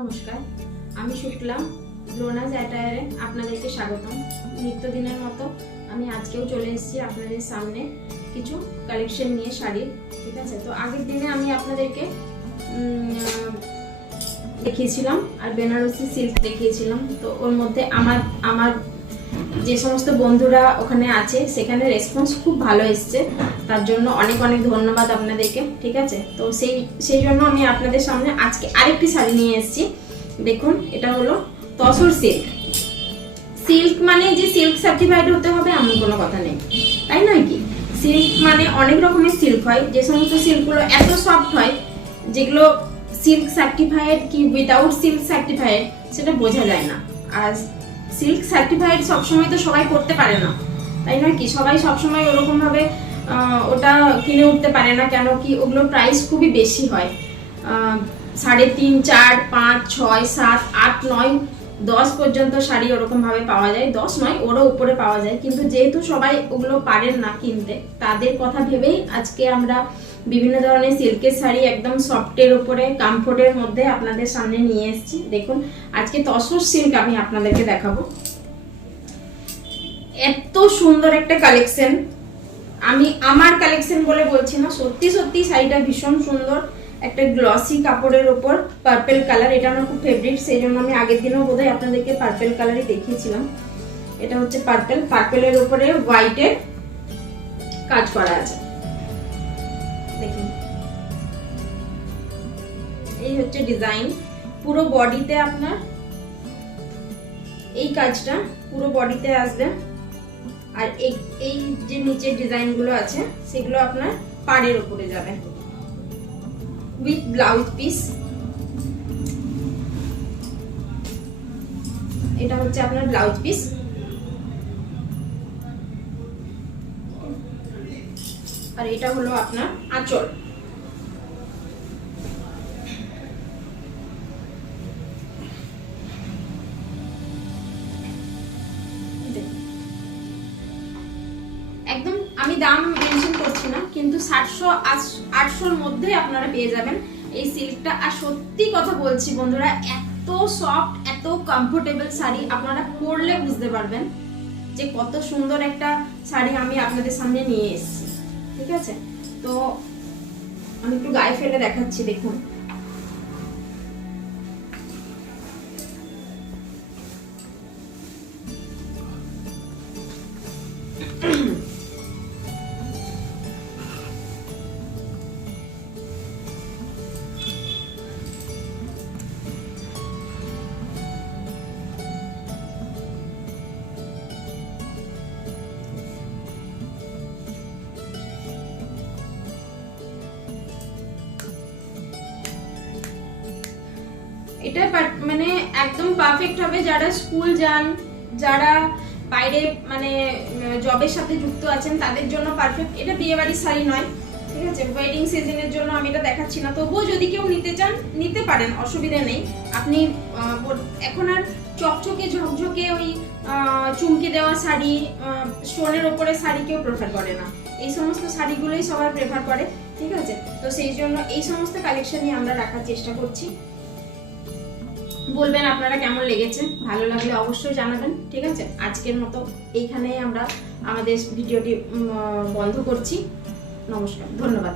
নমস্কার। আমি শুক্লাম রোনাজ অ্যাটায়ারে আপনাদেরকে স্বাগতম। নিত্যদিনের মতো আমি আজকেও চলে এসেছি আপনাদের সামনে কিছু কালেকশন নিয়ে শাড়ির, ঠিক আছে? তো আগের দিনে আমি আপনাদেরকে দেখিয়েছিলাম আর বেনারসি সিল্ক দেখিয়েছিলাম। তো ওর মধ্যে আমার আমার যে সমস্ত বন্ধুরা ওখানে আছে, সেখানে রেসপন্স খুব ভালো এসছে। তার জন্য অনেক অনেক ধন্যবাদ আপনাদেরকে, ঠিক আছে? তো সেই সেই জন্য আমি আপনাদের সামনে আজকে আরেকটি শাড়ি নিয়ে এসেছি। দেখুন, এটা হলো তসর সিল্ক সিল্ক মানে যে সিল্ক সার্টিফাইড হতে হবে এমন কোনো কথা নেই, তাই নয় কি? সিল্ক মানে অনেক রকমের সিল্ক হয়। যে সমস্ত সিল্কগুলো এত সফট হয়, যেগুলো সিল্ক সার্টিফাইড কি উইদাউট সিল্ক সার্টিফাইড সেটা বোঝা যায় না। আর সিল্ক সার্টিফাইড সবসময় তো সবাই করতে পারে না। তাই নয় কি? সবাই সবসময় ওরকমভাবে ওটা কিনে উঠতে পারে না। কেন কি? ওগুলোর প্রাইস খুবই বেশি হয়। সাড়ে তিন, চার, পাঁচ, ছয়, সাত, আট, নয়, দশ পর্যন্ত শাড়ি ওরকমভাবে পাওয়া যায়। দশ নয়, ওরও উপরে পাওয়া যায়। কিন্তু যেহেতু সবাই ওগুলো পারেন না কিনতে, তাদের কথা ভেবেই আজকে আমরা বিভিন্ন ধরনের সিল্কের শাড়ি একদম সফটের উপরে কমফোর্টের মধ্যে আপনাদের সামনে নিয়ে এসেছি। দেখুন, আজকে তসর সিল্ক আমি আপনাদেরকে দেখাবো। এত সুন্দর একটা কালেকশন আমি আমার কালেকশন বলে বলছি না, সত্যি সত্যি শাড়িটা ভীষণ সুন্দর। একটা গ্লসি কাপড়ের ওপর পার্পেল কালার এটা আমার খুব ফেভারিট সেই জন্য আমি আগের দিনও বোধহয় আপনাদেরকে পার্পেল কালারই দেখিয়েছিলাম। এটা হচ্ছে পার্পেল পার্পেলের উপরে হোয়াইটের কাজ করা আছে। দেখুন এই হচ্ছে ডিজাইন পুরো বডিতে আপনার এই কাজটা, পুরো বডিতে আসবে। আর এই এই যে নিচের ডিজাইনগুলো আছে, সেগুলো আপনার পাড়ের উপরে যাবে। With blouse piece. এটা হচ্ছে আপনার ব্লাউজ পিস। আর এটা হলো আপনার আঁচল। একদম আমি দাম মেনশন করছি না, কিন্তু সাতশো আটশোর মধ্যে আপনারা পেয়ে যাবেন এই সিল্কটা। আর সত্যি কথা বলছি বন্ধুরা, এত সফট এত কমফোর্টেবল শাড়ি আপনারা পরলে বুঝতে পারবেন যে কত সুন্দর একটা শাড়ি আমি আপনাদের সামনে নিয়ে এসেছি। ঠিক আছে? তো আমি একটু গায়ে ফেলে দেখাচ্ছি দেখুন। এটা মানে একদম পারফেক্ট হবে যারা স্কুল যান, যারা বাইরে মানে জবের সাথে যুক্ত আছেন, তাদের জন্য পারফেক্ট এটা বিয়ে বাড়ির শাড়ি নয়, ঠিক আছে? ওয়েডিং সিজনের জন্য আমি এটা দেখাচ্ছি না। তবুও যদি কেউ নিতে চান, নিতে পারেন, অসুবিধা নেই। আপনি এখন আর চকচকে, ঝকঝকে ওই চুমকি দেওয়া শাড়ি স্টোনের ওপরে শাড়ি কেউ প্রেফার করে না। এই সমস্ত শাড়িগুলোই সবাই প্রেফার করে, ঠিক আছে? তো সেই জন্য এই সমস্ত কালেকশনই আমরা রাখার চেষ্টা করছি। বলবেন আপনারা কেমন লেগেছে? ভালো লাগলে অবশ্যই জানাবেন, ঠিক আছে? আজকের মতো এইখানেই আমরা আমাদের ভিডিওটি বন্ধ করছি। নমস্কার, ধন্যবাদ।